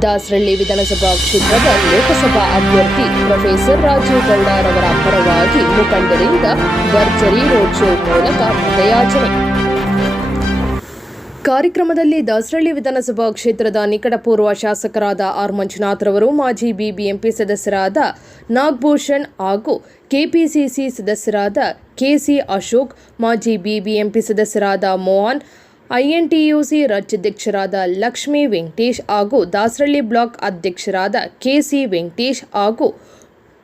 ದಾಸರಳ್ಳಿ ವಿಧಾನಸಭಾ ಕ್ಷೇತ್ರದ ಲೋಕಸಭಾ ಅಭ್ಯರ್ಥಿ ಪ್ರೊಫೆಸರ್ ರಾಜೀವ್ ಗೌಡರವರ ಪರವಾಗಿ ಮುಖಂಡರಿಂದ ಭರ್ಜರಿ ರೋಡ್ ಶೋ ಮೂಲಕ ಮತಯಾಚನೆ ಕಾರ್ಯಕ್ರಮದಲ್ಲಿ ದಾಸರಳ್ಳಿ ವಿಧಾನಸಭಾ ಕ್ಷೇತ್ರದ ನಿಕಟಪೂರ್ವ ಶಾಸಕರಾದ ಆರ್ ಮಂಜುನಾಥ್ ರವರು, ಮಾಜಿ ಬಿಬಿಎಂಪಿ ಸದಸ್ಯರಾದ ನಾಗಭೂಷಣ್ ಹಾಗೂ ಕೆಪಿಸಿಸಿ ಸದಸ್ಯರಾದ ಕೆಸಿ ಅಶೋಕ್, ಮಾಜಿ ಬಿಬಿಎಂಪಿ ಸದಸ್ಯರಾದ ಮೋಹನ್ ಐಎನ್ಟಿಯುಸಿ ರಾಜ್ಯಾಧ್ಯಕ್ಷರಾದ ಲಕ್ಷ್ಮೀ ವೆಂಕಟೇಶ್ ಹಾಗೂ ದಾಸರಳ್ಳಿ ಬ್ಲಾಕ್ ಅಧ್ಯಕ್ಷರಾದ ಕೆಸಿ ವೆಂಕಟೇಶ್ ಹಾಗೂ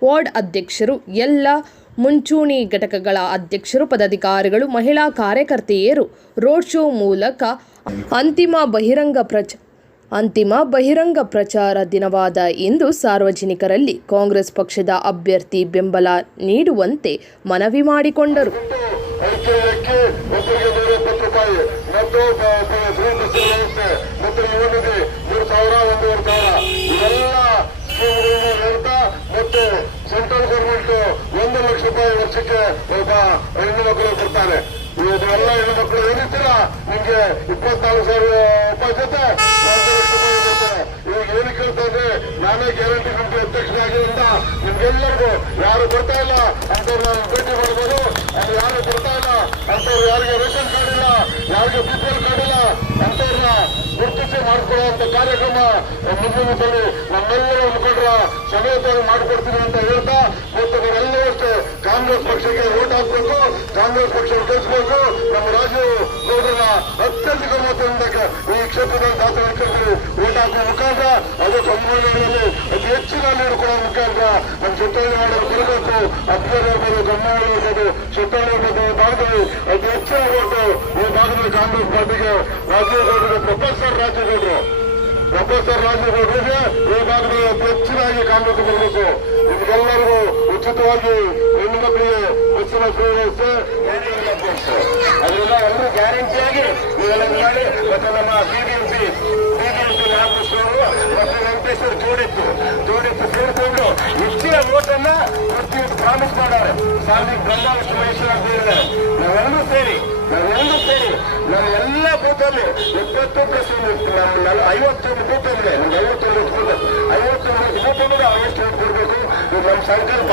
ವಾರ್ಡ್ ಅಧ್ಯಕ್ಷರು, ಎಲ್ಲ ಮುಂಚೂಣಿ ಘಟಕಗಳ ಅಧ್ಯಕ್ಷರು, ಪದಾಧಿಕಾರಿಗಳು, ಮಹಿಳಾ ಕಾರ್ಯಕರ್ತೆಯರು, ರೋಡ್ ಶೋ ಮೂಲಕ ಅಂತಿಮ ಬಹಿರಂಗ ಪ್ರಚ, ಅಂತಿಮ ಬಹಿರಂಗ ಪ್ರಚಾರ ದಿನವಾದ ಇಂದು ಸಾರ್ವಜನಿಕರಲ್ಲಿ ಕಾಂಗ್ರೆಸ್ ಪಕ್ಷದ ಅಭ್ಯರ್ಥಿ ಬೆಂಬಲ ನೀಡುವಂತೆ ಮನವಿ ಮಾಡಿಕೊಂಡರು ಅಡಿಕೆ ಅಕ್ಕಿ ಒಬ್ಬರಿಗೆ ನೂರ ಎಪ್ಪತ್ತು ರೂಪಾಯಿ ಮತ್ತು ಬ- ಬ- ಫ್ರೀ ಬಸ್ಸಿನ ವ್ಯವಸ್ಥೆ ಮತ್ತು ಯುವನಿಧಿ ಮೂರು ಸಾವಿರ ಒಂದೂವರೆ ಸಾವಿರ ಇವೆಲ್ಲ ಸ್ಕೀಮ್ಗಳನ್ನು ಹೇಳ್ತಾ ಮತ್ತು ಸೆಂಟ್ರಲ್ ಗೌರ್ಮೆಂಟ್ ಒಂದು ಲಕ್ಷ ವರ್ಷಕ್ಕೆ ಒಬ್ಬ ಹೆಣ್ಣು ಮಕ್ಕಳು ಕೊಡ್ತಾರೆ. ಇವೆಲ್ಲ ಹೆಣ್ಣು ಮಕ್ಕಳು ಏನಿರ್ತೀರ ನಿಮ್ಗೆ ಇಪ್ಪತ್ನಾಲ್ಕು ಸಾವಿರ ರೂಪಾಯಿ ಜೊತೆ ಇವಾಗ ಏನು ಕೇಳ್ತಾ ಇದ್ರೆ, ನಾನೇ ಗ್ಯಾರಂಟಿ ಅಧ್ಯಕ್ಷನಾಗಿ ಅಧ್ಯಕ್ಷನಾಗಿರೋದ್ರಿಂದ ನಿಮ್ಗೆಲ್ಲರಿಗೂ. ಯಾರು ಬರ್ತಾ ಇಲ್ಲ ಅಂತವ್ರು ನಾನು ಭೇಟಿ ಮಾಡ್ಬೋದು ಅಂದ್ರೆ ಯಾರು ಬರ್ತಾ ಇಲ್ಲ ಅಂತವ್ರು ಯಾರಿಗೆ ರೇಷನ್ ಕಾರ್ಡ್ ಇಲ್ಲ, ಯಾರಿಗೆ ಬಿ ಪಿ ಎಲ್ ಕಾರ್ಡ್ ಇಲ್ಲ ಅಂತವ್ರನ್ನ ಗುರುತಿಸಿ ಮಾಡಿಕೊಳ್ಳುವಂತ ಕಾರ್ಯಕ್ರಮ ಮುಂದಿನದಲ್ಲಿ ನಮ್ಮೆಲ್ಲರ ಮುಖಂಡರ ಸಮಯದಲ್ಲಿ ಮಾಡಿಕೊಡ್ತೀನಿ ಅಂತ ಹೇಳ್ತಾ ಕಾಂಗ್ರೆಸ್ ಪಕ್ಷಕ್ಕೆ ಓಟ್ ಹಾಕ್ಬೇಕು, ಕಾಂಗ್ರೆಸ್ ಪಕ್ಷ ಗೆಲ್ಲಿಸಬೇಕು. ನಮ್ಮ ರಾಜು ಗೌಡರ ಅತ್ಯಧಿಕ ಮತದಿಂದ ಈ ಕ್ಷೇತ್ರದಲ್ಲಿ ದಾಖಲಿಸಿದ್ರು ಓಟ್ ಹಾಕುವ ಮುಖಾಂತರ, ಅದು ಕಮ್ಮೂರಿನಲ್ಲಿ ಅತಿ ಹೆಚ್ಚಿನ ನೀರು ಕೊಡುವ ಮುಖಾಂತರ ನಮ್ಮ ಸುತ್ತಳ್ಳಿ ಮಾಡೋದು ಬರಬೇಕು. ಅಭ್ಯರ್ಥಿ ಇರ್ಬೋದು ಕಮ್ಮೂರು ಇರ್ಬೋದು ಸುತ್ತಳ್ಳಿ ಇರ್ಬೋದು ಭಾಗದಲ್ಲಿ ಅತಿ ಹೆಚ್ಚಿನ ಓಟು ಈ ಭಾಗದಲ್ಲಿ ಕಾಂಗ್ರೆಸ್ ಪಾರ್ಟಿಗೆ ರಾಜೀವ್ ಗೌಡರು, ಪ್ರೊಫೆಸರ್ ರಾಜೀವ್ ಗೌಡರು. ಪ್ರೊಫೆಸರ್ ರಾಜೇಗೌಡರಿಗೆ ಈ ಭಾಗದಲ್ಲಿ ಹೆಚ್ಚಿನಾಗಿ ಕಾಂಗ್ರೆಸ್ ಬರಬೇಕು ನಿಮ್ಗೆಲ್ಲರಿಗೂ ಉಚಿತವಾಗಿ ಹೆಣ್ಣು ಮಕ್ಕಳಿಗೆ ಬಸ್ಸಿನ ಸೇವೆ ಅದರಿಂದ ಎಲ್ಲರೂ ಗ್ಯಾರಂಟಿಯಾಗಿ ನೀವೆಲ್ಲ ಮಾಡಿ ಮತ್ತೆ ನಮ್ಮ ಬಿಬಿಎಂಪಿ ಬಿಬಿಎಂಪಿ ನಾಗೇಶ್ವರು ಮತ್ತೆ ವೆಂಕಟೇಶ್ವರ ಜೋಡಿತ್ತು ಜೋಡಿತ್ತು ಸೇರಿಕೊಂಡು ಹೆಚ್ಚಿನ ಓಟನ್ನ ಪ್ರತಿ ಪ್ರಾಮಿಸ್ ಮಾಡಾರೆ ಸ್ವಾಮಿ ಬ್ರಹ್ಮವಿಷ್ಣು ಮಹೇಶ್ವರ ಅಂತ ಹೇಳಿದ್ದಾರೆ. ನಾವೆಲ್ಲರೂ ಸೇರಿ ನಾವೆಲ್ಲರೂ ಸೇರಿ ನಮ್ಮ ಎಲ್ಲ ಬೂತಲ್ಲಿ ಇಪ್ಪತ್ತು ಪ್ಲಸ್ ನಮ್ಮ ಐವತ್ತೊಂದು ಬೂತ್ ಇದೆ ನಮ್ಗೆ ಐವತ್ತೊಂದು ಬೂತ್ ಐವತ್ತೊಂದು ಬೂತ್ ಕೊಡ್ಬೇಕು ಕೊಡಬೇಕು ಇದು ನಮ್ಮ ಸಂಕಲ್ಪ.